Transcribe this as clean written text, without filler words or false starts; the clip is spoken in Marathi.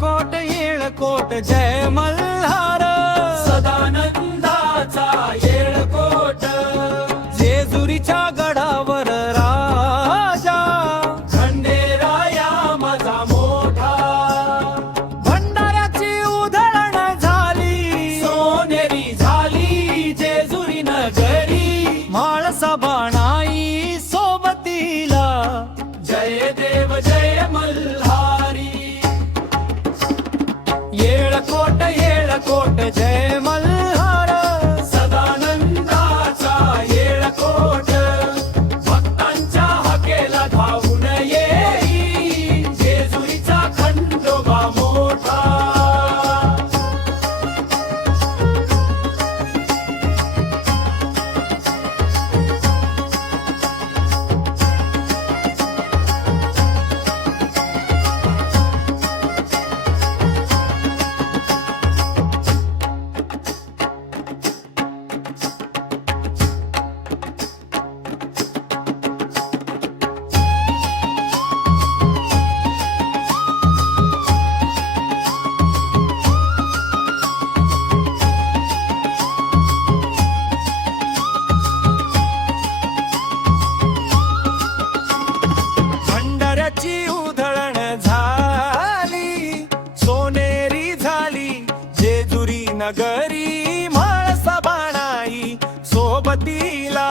येळकोट येळकोट जय मल्हार सदानंदाचा येळकोट जेजुरीच्या गडावर राजा खंडेराया माझा मोठा भंडाऱ्याची उधळण झाली सोनेरी झाली जेजुरी नगरी म्हाळसा बाणाई सोबतीला जय देव जय मल्हारी येळकोट येळकोट जय मल्हार सदानंदाचा येळकोट भक्तांच्या हाकेला धावून येई जेजुरीचा खंडोबा मोठा भंडाऱ्याची उधळण झाली सोनेरी झाली जेजुरी नगरी म्हाळसा बाणाई सोबतीला